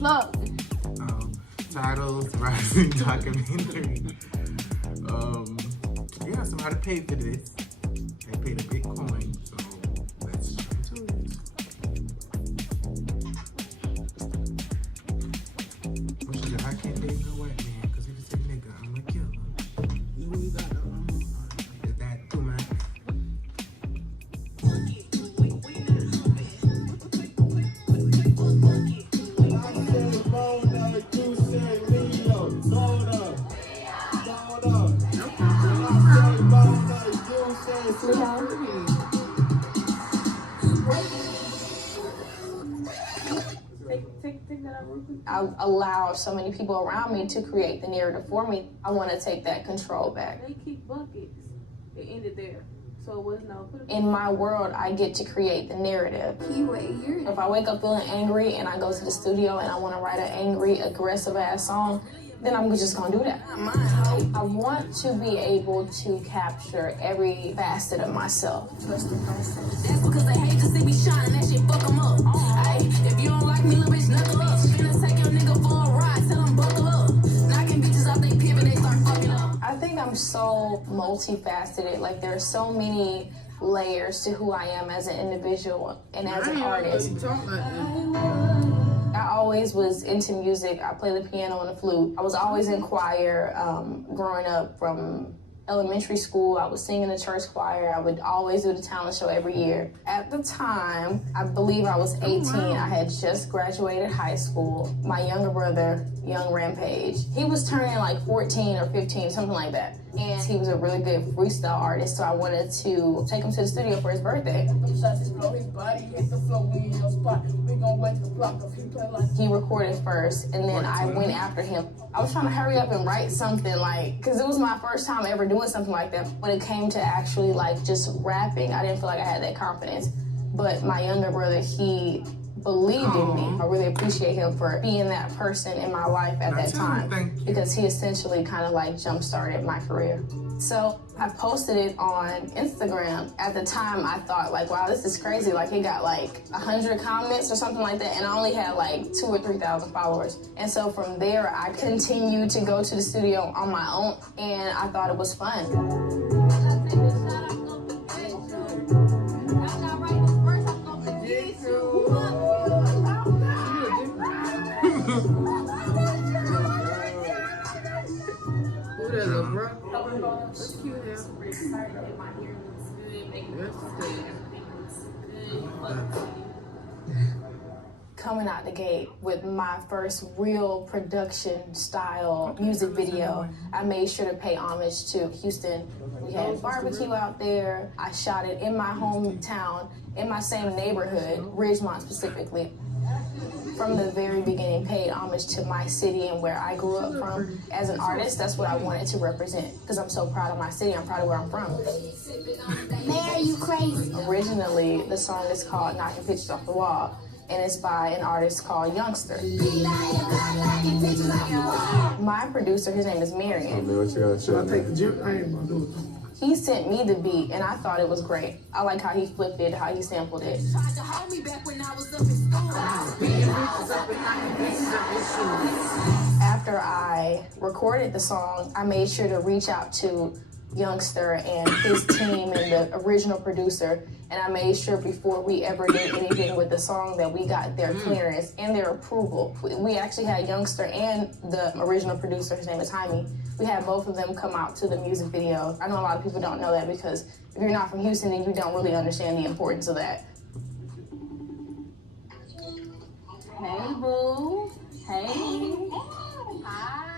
Plug. TIDAL's rising documentary. Yeah, somebody paid for this. They paid a Bitcoin, so let's jump into it. What she got? I can't date no white man, because if you say nigga, I'm gonna kill him. You got is that too much? I allow so many people around me to create the narrative for me. I want to take that control back. They keep buckets. It ended there. So it was no. In my world, I get to create the narrative. If I wake up feeling angry and I go to the studio and I want to write an angry, aggressive ass song, then I'm just gonna do that. I want to be able to capture every facet of myself. That's because they hate to see me shine, that shit fuck them up. Ay, if you don't like me, little bitch, knuckle up. Finna take your nigga for a ride, tell him buckle up. Knocking bitches off they pivot, they start fucking up. I think I'm so multifaceted. Like, there are so many layers to who I am as an individual and as an artist. I always was into music. I play the piano and the flute. I was always in choir growing up from elementary school. I was singing the church choir. I would always do the talent show every year. At the time, I believe I was 18. I had just graduated high school. My younger brother, Young Rampage, he was turning like 14 or 15, something like that. And he was a really good freestyle artist, so I wanted to take him to the studio for his birthday. He recorded first, and then I went after him. I was trying to hurry up and write something, like, because it was my first time ever doing something like that. When it came to actually, like, just rapping, I didn't feel like I had that confidence. But my younger brother, he believed in me. I really appreciate him for being that person in my life at that time, because he essentially kind of like jump-started my career. So I posted it on Instagram. At the time, I thought like, wow, this is crazy. Like, he got like 100 comments or something like that, and I only had like 2,000 or 3,000 followers. And so from there, I continued to go to the studio on my own, and I thought it was fun. Coming out the gate with my first real production style music video, I made sure to pay homage to Houston. We had barbecue out there. I shot it in my hometown, in my same neighborhood, Ridgemont specifically. From the very beginning, paid homage to my city and where I grew up from. As an artist, that's what I wanted to represent, because I'm so proud of my city. I'm proud of where I'm from. Man, are you crazy? Originally, the song is called Knocking Pictures Off the Wall, and it's by an artist called Youngster. My producer, his name is Marion. He sent me the beat, and I thought it was great. I like how he flipped it, how he sampled it. After I recorded the song, I made sure to reach out to Youngster and his team and the original producer, and I made sure before we ever did anything with the song that we got their clearance and their approval. We actually had Youngster and the original producer, his name is Jaime. We had both of them come out to the music video. I know a lot of people don't know that, because if you're not from Houston, then you don't really understand the importance of that. Hey, boo. Hey. Hi.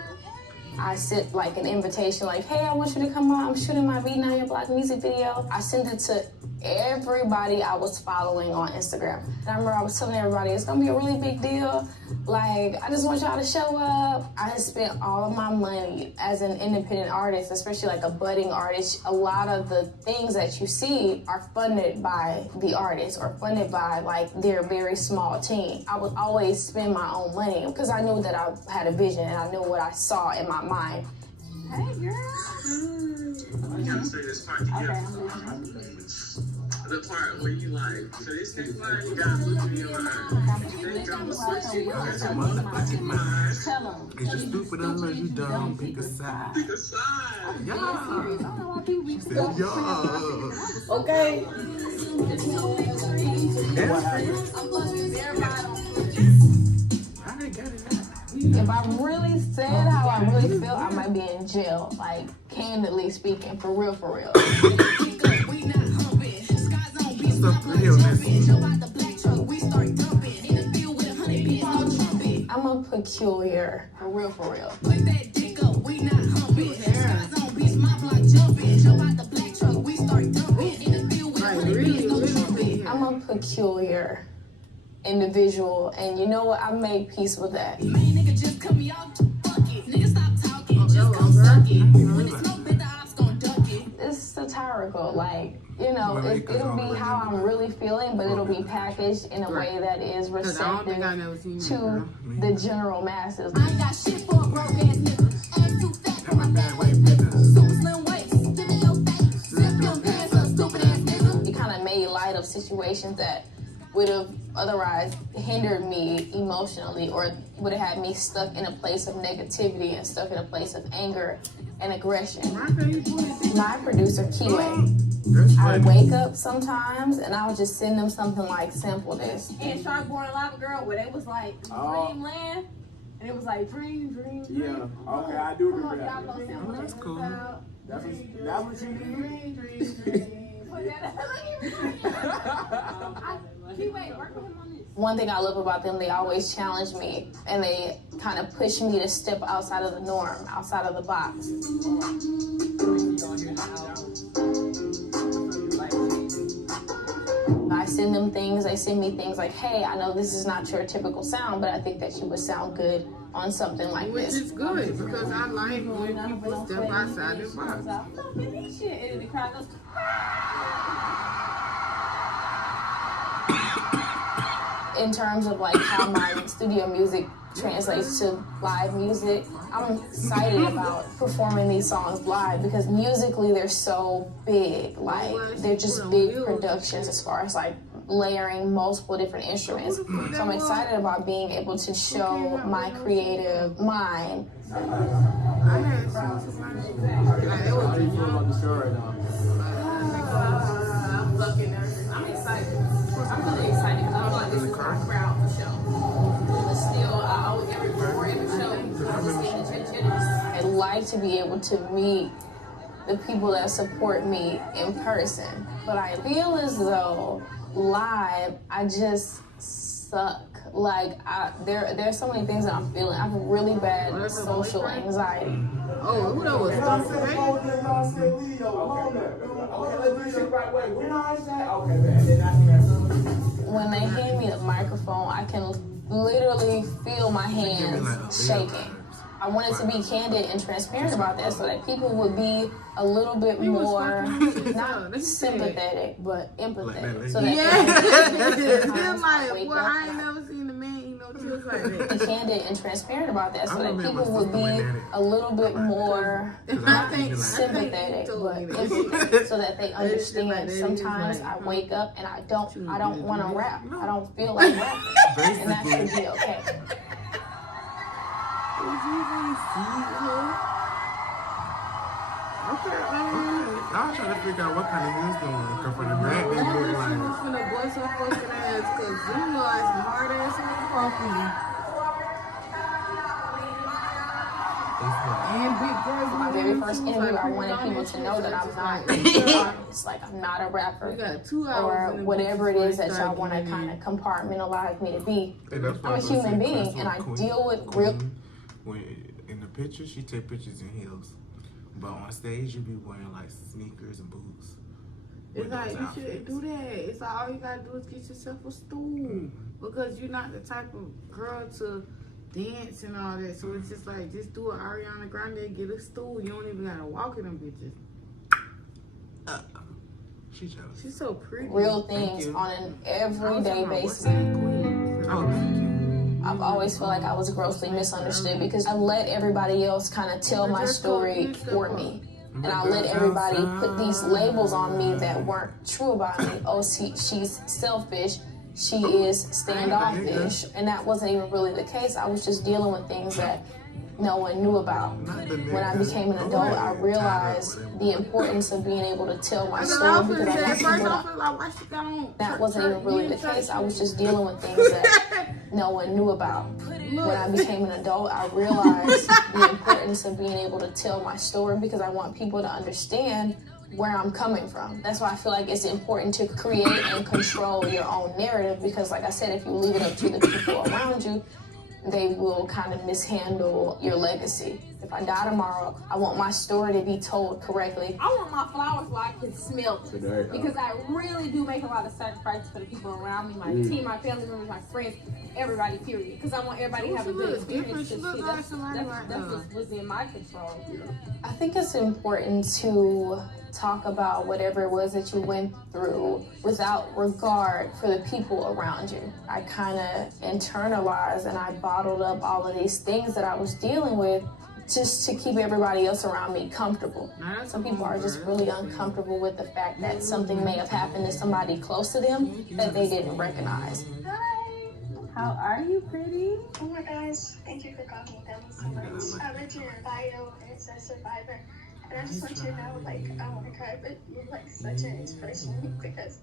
I sent like an invitation, like, hey, I want you to come on. I'm shooting my Beating On Your Block music video. I sent it to everybody I was following on Instagram. And I remember I was telling everybody, it's gonna be a really big deal. Like, I just want y'all to show up. I had spent all of my money as an independent artist, especially like a budding artist. A lot of the things that you see are funded by the artist or funded by like their very small team. I would always spend my own money because I knew that I had a vision and I knew what I saw in my mind. Hey, girl. I gotta say this part. Okay, I'm listening. the part where you like, so this is why you gotta look in your eyes. They don't switch you. That's a motherfucking mind. Tell them. Is you stupid unless you dumb? Pick a side. Pick a side. Yeah. I don't know why people be Said, yeah. okay. I didn't get it. If I really said how I really feel, I might be in jail. Like, candidly speaking, for real, for real. I'm a peculiar, for real, for real. I'm a peculiar individual, and you know what? I made peace with that. It's satirical, like, you know, it'll be how I'm really feeling, but it'll be packaged in a way that is receptive to the general masses. I ain't got shit for a broke ass nigga. Ass too fat for my fat waist. Super slim waist. Zip in your face. Zip your pants up, stupid ass nigga. It kind of made light of situations that would have otherwise hindered me emotionally, or would have had me stuck in a place of negativity and stuck in a place of anger and aggression. My producer, Kiwi, I wake up sometimes and I'll just send them something like, sample this. And Sharkborn Lava Girl, where they was like Dreamland, and it was like dream, dream, dream. Yeah, okay, I do remember that. Y'all go sample That's that cool. out. That's what you need. Dream, dream, dream. Put that out. Keyway, work with him on this. One thing I love about them, they always challenge me and they kind of push me to step outside of the norm, outside of the box. I send them things, they send me things like, hey, I know this is not your typical sound, but I think that you would sound good on something like Which this. is good, because I like when people step outside the box. And then the crowd goes, In terms of like how my studio music translates to live music, I'm excited about performing these songs live because musically they're so big. Like, they're just big productions as far as like layering multiple different instruments. So I'm excited about being able to show my creative mind. I had somebody, like, it was just about the show right now. I'm fucking nervous. I'm excited. I'm really excited because I feel like this is my crowd for show. But still, I always before every show, I'm just getting the jitters. I'd like to be able to meet the people that support me in person, but I feel as though live, I just suck. Like, there's so many things that I'm feeling. I have really bad social anxiety. oh, who that was? When they hand me the microphone, I can literally feel my hands shaking. I wanted to be candid and transparent about that so that people would be a little bit more, not sympathetic, but empathetic. So that They're like, well, I ain't never seen a man eat no chips like that. be candid and transparent about that so that people would be a little bit more, not sympathetic, but empathetic, so that they understand. Sometimes I wake up and I don't want to rap. I don't feel like rapping, and that should be okay. Did you even see her? I was trying to figure out what kind of music they want to come from the back. They I look was like. finna bust her fucking ass, cause you know like some hard ass motherfucker. And big girls. My very first interview, I wanted people to know that I'm not it's like I'm not a rapper We got 2 hours. or whatever it is that y'all want to kind of compartmentalize me to be. I'm a human being and I deal with real. When in the picture, she take pictures in heels, but on stage, you be wearing like sneakers and boots. It's like, you shouldn't do that. It's like, all you gotta do is get yourself a stool. Because you're not the type of girl to dance and all that. So it's just like, just do an Ariana Grande and get a stool. You don't even gotta walk in them bitches. She's jealous. She's so pretty. Real things on an everyday basis. Oh, thank you. I've always felt like I was grossly misunderstood because I let everybody else kind of tell my story for me. And I let everybody put these labels on me that weren't true about me. Oh, she's selfish. She is standoffish. And that wasn't even really the case. I was just dealing with things that no one knew about. When I became an adult, I realized the importance of being able to tell my story because I want people to. That wasn't even really the case. I was just dealing with things that no one knew about. When I became an adult, I realized the importance of being able to tell my story because I want people to understand where I'm coming from. That's why I feel like it's important to create and control your own narrative because, like I said, if you leave it up to the people around you, they will kind of mishandle your legacy. If I die tomorrow, I want my story to be told correctly. I want my flowers where I can smell them because I really do make a lot of sacrifices for the people around me, my team, my family members, my friends, everybody, period. Because I want everybody to have a good experience. That's what's in my control. I think it's important to talk about whatever it was that you went through without regard for the people around you. I kind of internalized and I bottled up all of these things that I was dealing with just to keep everybody else around me comfortable. Some people are just really uncomfortable with the fact that something may have happened to somebody close to them that they didn't recognize. Hi, how are you, pretty? Oh my gosh, thank you for calling. That means so much. I read your bio and it says survivor. And I just want you to know, like, I want to cry, but you're like such an inspiration because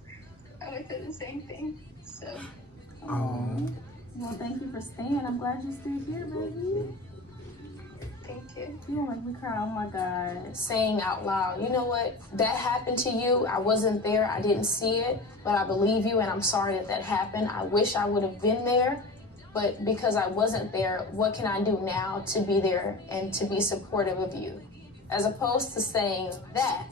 I went through the same thing. So. Well, thank you for staying. I'm glad you're still here, baby. Thank you. You don't make me cry. Oh my God. Saying out loud, you know what, that happened to you. I wasn't there. I didn't see it, but I believe you and I'm sorry that that happened. I wish I would have been there, but because I wasn't there, what can I do now to be there and to be supportive of you? As opposed to saying that,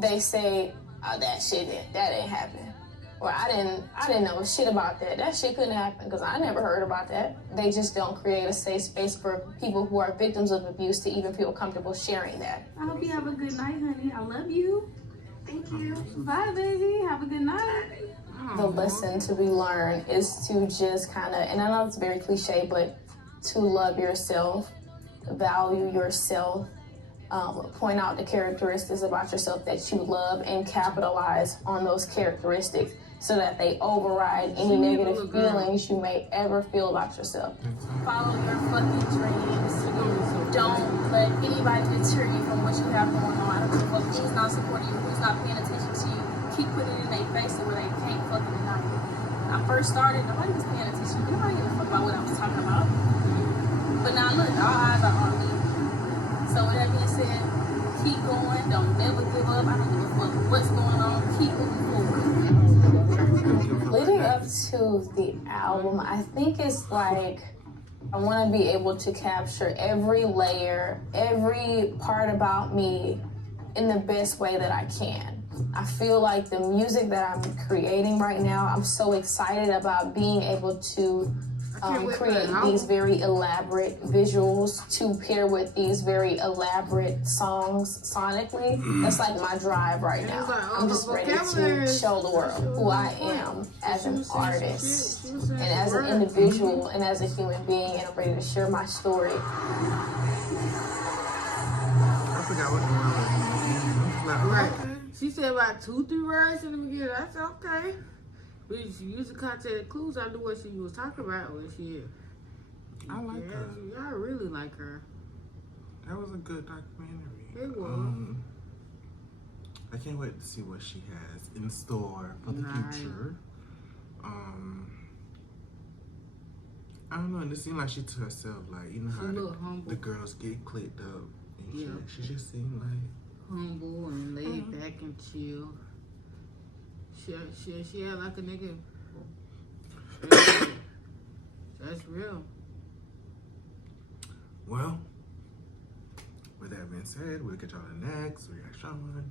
they say, oh, that ain't happen. Or I didn't know shit about that. That shit couldn't happen because I never heard about that. They just don't create a safe space for people who are victims of abuse to even feel comfortable sharing that. I hope you have a good night, honey. I love you. Thank you. Bye, baby. Have a good night. The lesson to be learned is to just kind of, and I know it's very cliche, but to love yourself, value yourself, point out the characteristics about yourself that you love and capitalize on those characteristics so that they override any negative feelings you may ever feel about yourself. Follow your fucking dreams. Don't let anybody deter you from what you have going on. I don't give a fuck who's not supporting you, who's not paying attention to you. Keep putting it in their face where they can't fucking deny you. When I first started, nobody was paying attention. Nobody gave a fuck about what I was talking about. But now look, all eyes are on me. So with that being said, keep going. Don't never give up. I don't give a fuck what's going on. Keep moving forward. Leading up to the album, I think it's like I want to be able to capture every layer, every part about me in the best way that I can. I feel like the music that I'm creating right now, I'm so excited about being able to create these very elaborate visuals to pair with these very elaborate songs sonically. That's like my drive right now. I'm just ready to show the world who I am as an artist and as an individual and as a human being, and I'm ready to share my story. I forgot what the word was. Right. She said about 2-3 words in the beginning. I said, okay. But she used the content clues. I knew what she was talking about when she. I like her. I really like her. That was a good documentary. It was. I can't wait to see what she has in store for the future. I don't know, and it seemed like she to herself, like, you know how the girls get clicked up and shit. She just seemed like humble and laid back and chill. She had like a nigga. That's real. Well, with that being said, we'll get y'all the next reaction.